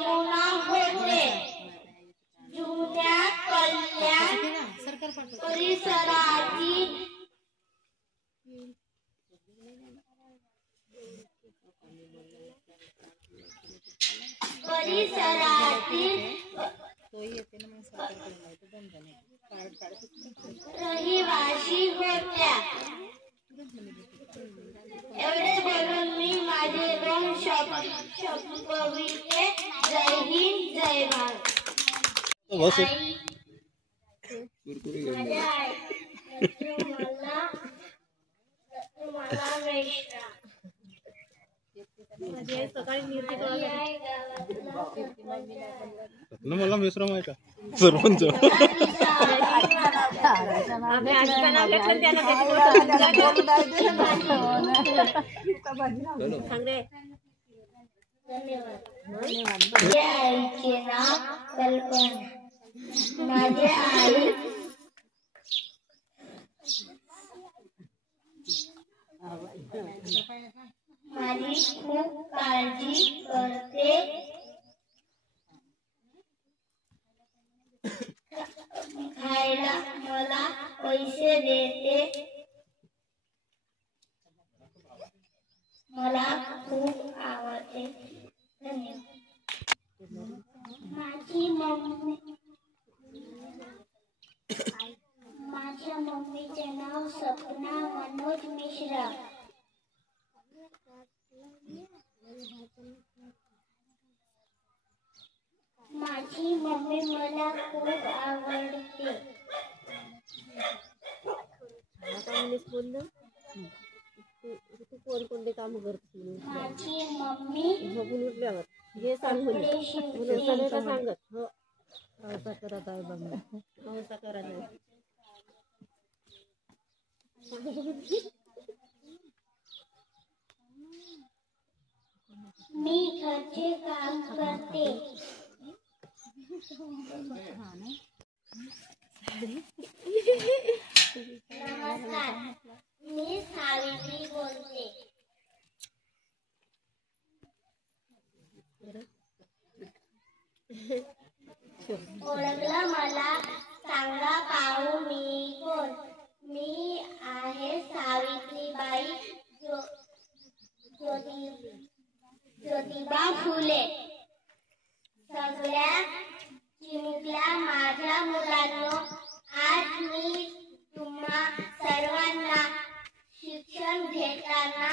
यमुना होते जुन्या कल्याण परिसरातील रहिवासी होत्या। एवढे बोलून मी माझे दोन शब्दविते जय हिंद जय भारत। सकाळी निर्ती मला मिश्रम आहे का सरपंच माझ्या आईचे नाव कल्पना। माझी आई माझी खूप काळजी करते। खायला मला पैसे देते। मला खूप आवडते। माझ्या मम्मीचे नाव सपना मनोज मिश्रा। माझी मम्मी मला खूप आवडते। तू कोणकोणते काम करते? माझी मम्मी झोपून उठल्यावर हे सांगून का सांगत हो हौसा करत आहे बघ हौसा करत आहे। मी घरचे काम करते। नमस्कार, मी सावित्री बोलते। ओळखलं मला सांगा पाहू मी कोण? मी आहे सावित्रीबाई ज्योतिबा फुले। सगळ्या चिमुकल्या माझ्या मुलांनो, आज मी तुम्हा सर्वांना शिक्षण भेटायला